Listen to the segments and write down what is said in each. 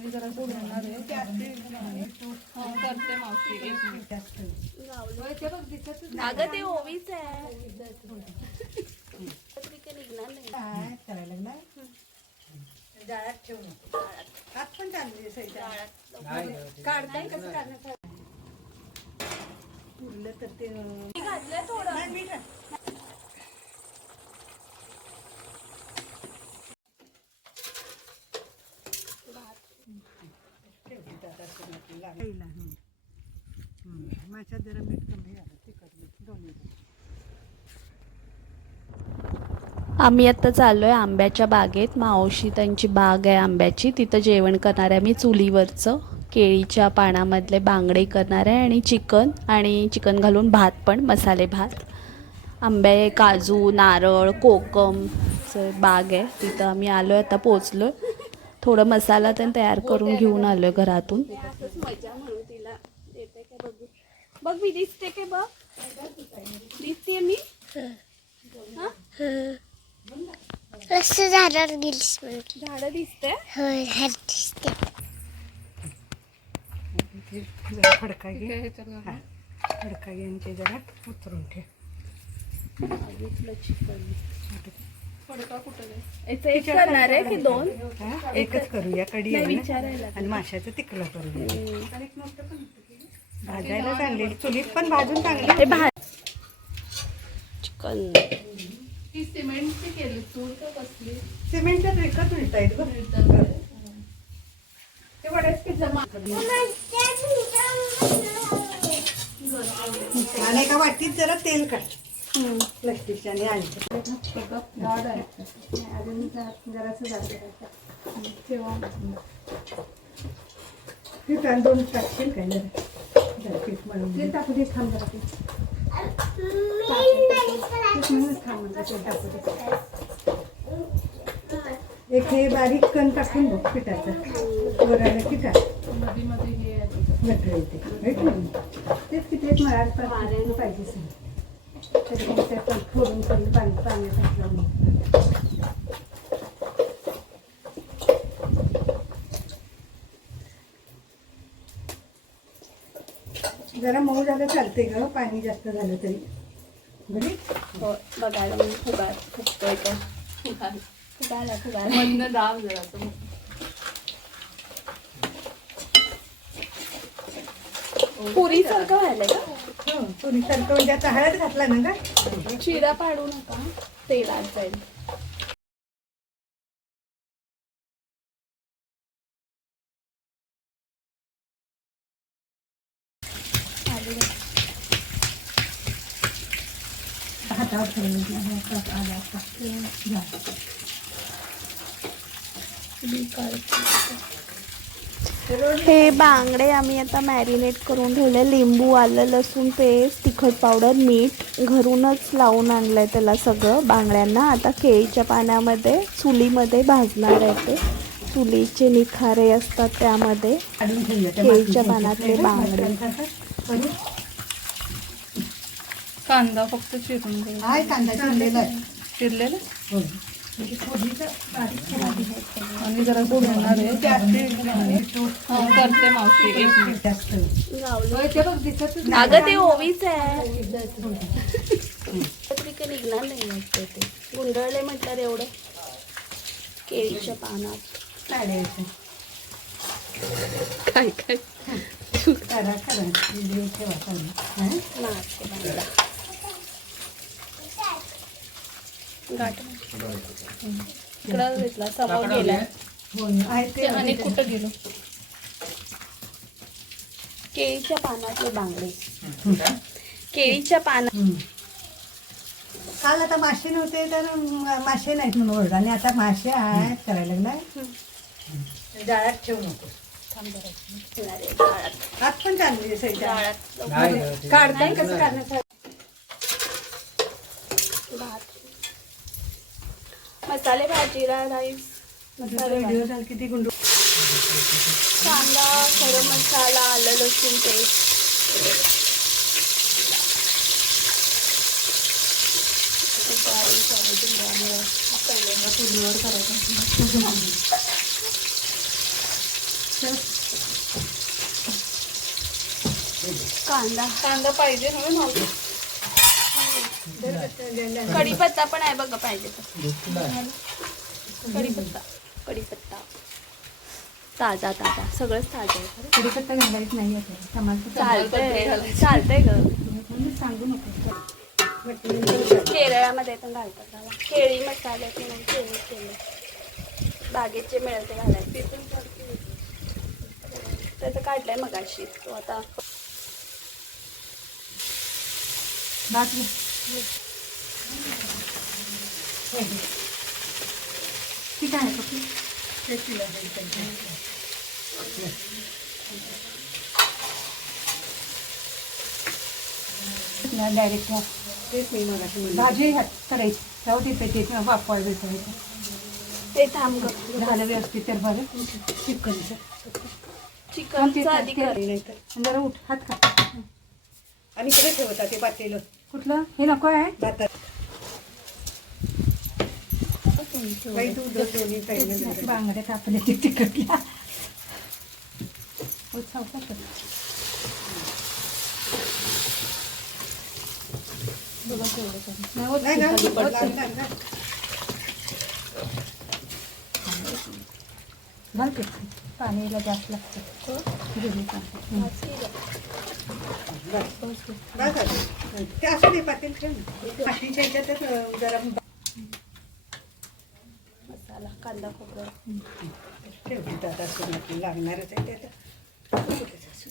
आणि जरा सोडणार आहे. हा, करते मावशी एक मिनिट. अगं ते ओवीच आहे तरी काही निघणार नाही काय करायला लागलाय? जाळ्यात ठेवू नको हात पण चांगली आहे सैदा. काढताय कसं काढणार? उरलं तर ते मी घातलंय थोडं. मीठ आहे. ठेवते आता असं नको लागायला. हं. हं. माझ्यात जरा मीठ कमी झालं तिखट मीठ दोन्ही आम्ही आत्ता चाललो आहे आंब्याच्या बागेत. मावशी त्यांची बाग आहे आंब्याची. तिथं जेवण करणार आहे मी चुलीवरचं. केळीच्या पानामधले बांगडे करणार आहे आणि चिकन आणि चिकन घालून भात पण मसाले भात. आंबे काजू नारळ कोकम बाग आहे. तिथं आम्ही आलो आहे आता पोचलो थोडं मसाला पण तयार करून घेऊन आलो आहे घरातून. मजा तिला बघ? मी दिसते काय बघ दिसते मी कसं झाडावर गेलीस म्हटलं झाडं दिसते होय झाड दिसते जरा फडका घे. हा. फडका घे आणि ते जरा उतरून ठेव. फडका कुठं आहे? याचं एक करणार आहे की दोन? हा? एकच करूया आहे ना? विचारायला आणि माशाचं तिकलं करूया. भाजायला चांगली चुलीत पण भाजून चांगली हे भात चिकन. ही सिमेंटची केली तू का कसली? सिमेंटच्या विकत मिळत आहेत बघ ते वड्याच की जमा आणि एका वाटीत जरा तेल काढ. प्लास्टिकच्या आणि अजून जरासं जास्त ठेवा. आणि दोन टाकशील काय? जरा. पीठ म्हणून ते टाकू दे थांब एक हे बारीक कण टाकून बघ पिठाचं. वराला की टाकमध्ये हे येते तेच किती एक मराठ पाहिजे पाहिजे फोडून करून पाणी पाण्यात घातलं जरा मऊ झालं चालते ग पाणी जास्त झालं तरी. बरी? हो बघायला मी फुगार फुगतोय तो. फुगायला फुगायला मधनं दाब जरा तो. पुरी सारखं व्हायलंय का? हो तुम्ही सारखं म्हणजे आता हळद घातला ना का चिरा पाडू नका तेलात जाईल. हातावर आला. हे बांगडे आम्ही आता मॅरिनेट करून ठेवले लिंबू आलं लसूण पेस्ट तिखट पावडर मीठ घरूनच लावून आणलंय त्याला सगळं बांगड्यांना आता केळीच्या पाण्यामध्ये चुलीमध्ये भाजणार आहे ते चुलीचे निखारे असतात त्यामध्ये केळीच्या पानातले. बांगडे. करू? कांदा फक्त चिरून घे. हाय कांदा चिरलेला आहे. चिरलेलं? होय. म्हणजे. आणि जरा सोडणार आहे. हा, करते मावशी एक मिनिट. जास्त. अगं ते ओवीच आहे. तरी काही निघणार नाही वाटतं ते. गुंडळले म्हटलं एवढं. केळीच्या पानात. काय काय? करा करा व्हिडिओ ठेवा चांगला. आणि कुठं गेलो केळीच्या पानातले बांगडे केळीच्या पाना काल आता मासे नव्हते तर मासे नाहीत म्हणून ओरडा आणि आता मासे आहेत करायला लागलाय जाळ्यात ठेवू नको पण काढताय कसं काढणार मसाले भात जिरा राईस किती गुंडू कांदा गरम मसाला आलं लसूण पेस्ट. कांदा. कांदा पाहिजे म्हणून मावशी कढीपत्ता पण आहे बघा पाहिजे कढीपत्ता कढीपत्ता. ताजा ताजा. सगळंच ताजं आहे. कढीपत्ता घालायच नाही चालतंय. चालतंय ग. सांगू नको. केरळामध्ये पण घालतात. केळी मसाले केळी केले बागेचे मिळेल ते घालायचे त्याचं काढलंय मगाशी. तो आता घे. ठीक आहे पप्पी. डायरेक्ट भाजी हात करायची. जाऊ दे पेटे वापर देतो ते थांब झालं व्यवस्थित तर बरं. चिकनचं कर. जरा उठ हात खा. आणि इकडे ठेवता ते पातेलं. कुठलं? हे नको आहे? बांगड्या कापल्या ते तिकडल्या. हो. घाल. पाणीला जास्त लागतं. गिरणी पाणी. बस आता. ते असं दे पातेल ठेव ना माशीच्या ह्याच्यातच अं, जरा मसाला कांदा खोबरं. लागणारच आहे ते आता.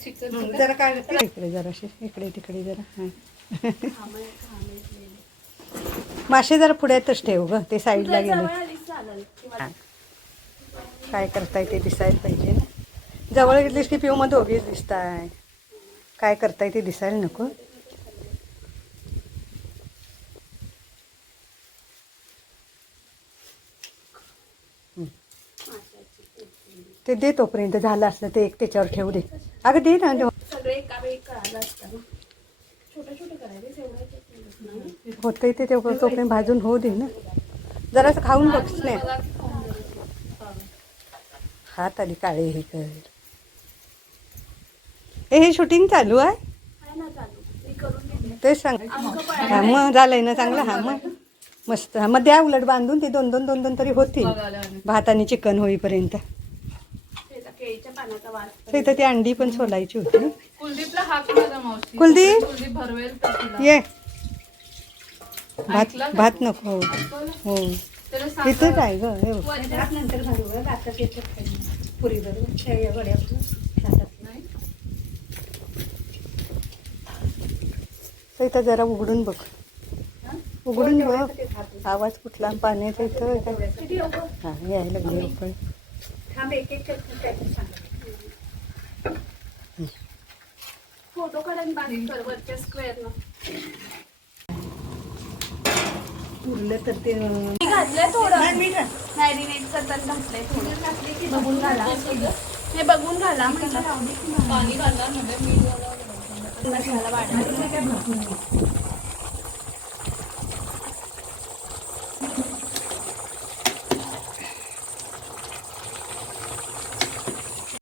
चिकन जरा काय इकडे जराशे इकडे तिकडे जरा हां. मासे जरा पुढ्यातच ठेव ग ते साईडला गेले जवळ आलीच चालेल किंवा काय करताय ते दिसायला पाहिजे ना. जवळ घेतलीस की पिऊ मग दोघेच दिसताय. काय करताय ते दिसायला नको. ते दे तोपर्यंत झालं असलं ते एक त्याच्यावर ठेवू दे. अगं दे ना होतंय ते तेवढं तोपर्यंत भाजून होऊ दे ना. जरासं खाऊन बघच नाही हात आली काळे हे कर ए हे शूटिंग चालू आहे? आहे ना चालू. मी करून घेतले तेच सांग. हा मग झालंय ना चांगलं. हा मग मस्त. हा मग द्या उलट बांधून. ते दोन दोन दोन दोन तरी होतील. भात आणि चिकन होईपर्यंत. तर इथं ती अंडी पण सोलायची होती ना. कुलदीपला हाक माझा मावशी. कुलदीप? भरवेल ये. भात? भात नको. हो. इथंच आहे ग? हे नंतर आता पुरी बरोबर वड्या इथं जरा उघडून बघ. उघडून बघ. आवाज कुठला? पाण्याचा इथं काय? हा यायला लागले सांगा. फोटो स्क्वेअर उरलं तर ते घातलंय थोडं. नाही, मीठ आहे. मॅरिनेट करताना घातलंय थोडं. बघून घाला. हे बघून घाला म्हटलं. पाणी घालणार म्हणजे मी मसाला वाढला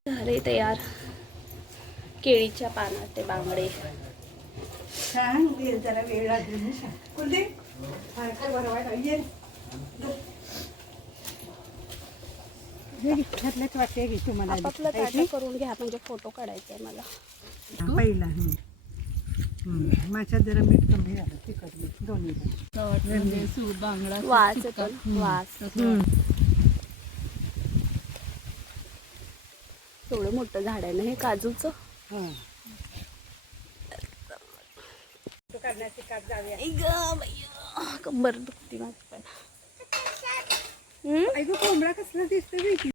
झाले तयार. केळीच्या पानात ते बांगडे. छान ये जरा वेळ लागली हा, हे घातल्याच वाटते घे तुम्हाला आधी. आपापलं ताटं करून घ्या म्हणजे फोटो काढायचे आहे मला. हा, पहिला हं. हं. जरा मीठ कमी झालं तिखट मीठ दोन्ही म्हणजे बांगडा वास येतो ना, वास. एवढं मोठं झाड आहे ना हे काजूचं? हां. आई गं बाई, कंबर दुखती माझं पण? ऐकू कोंबडा कसला दिसतो?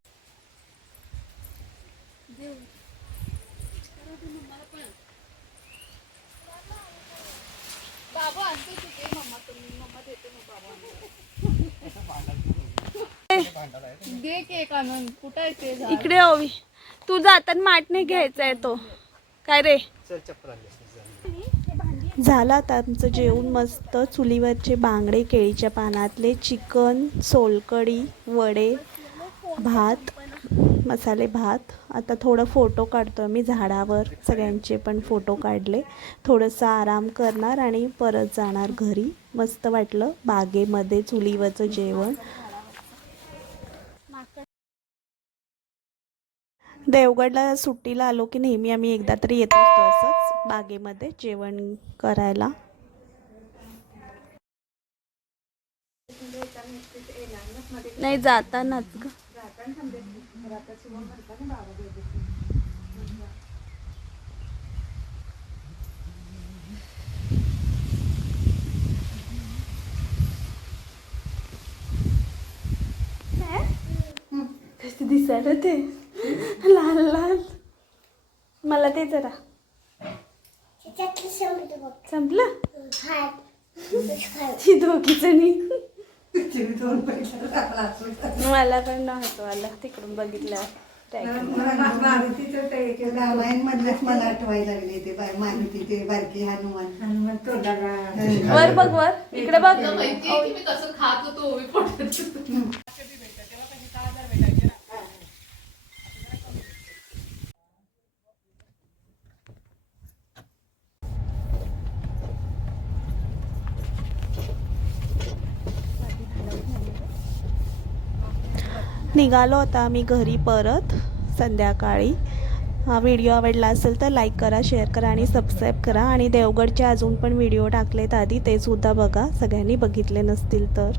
इकडे ओवी तू जाताना माठ नाही घ्यायचा आहे तो. काय रे? झालं आता आमचं जेवण मस्त. चुलीवरचे बांगडे केळीच्या पानातले चिकन सोलकडी वडे भात मसाले भात. आता थोडं फोटो काढतो मी झाडावर. सगळ्यांचे पण फोटो काढले. थोडंसं आराम करणार आणि परत जाणार घरी. मस्त वाटलं बागेमध्ये चुलीवरचं जेवण. देवगडला सुट्टीला आलो की नेहमी आम्ही एकदा तरी येत असतो असंच बागेमध्ये जेवण करायला. नाही जातानाच ग. दिसायला ते? लाल लाल. मला ते जरा संपलं? ती दोघी जणी. मला पण नव्हतं आलं. तिकडून बघितलं ते रामायणमधलंच मला आठवायला लागले ते बा- मारुती ते बारकी हनुमान. हनुमान तोंडाला. वर बघ वर. इकडे बघ. माहितीये की मी कसं खात होतो निघालो आता आम्ही घरी परत संध्याकाळी. हा व्हिडिओ आवडला असेल तर लाईक करा शेअर करा आणि सबस्क्राईब करा. आणि देवगडचे अजून पण व्हिडिओ टाकलेत आधी ते सुद्धा बघा. सगळ्यांनी बघितले नसतील तर.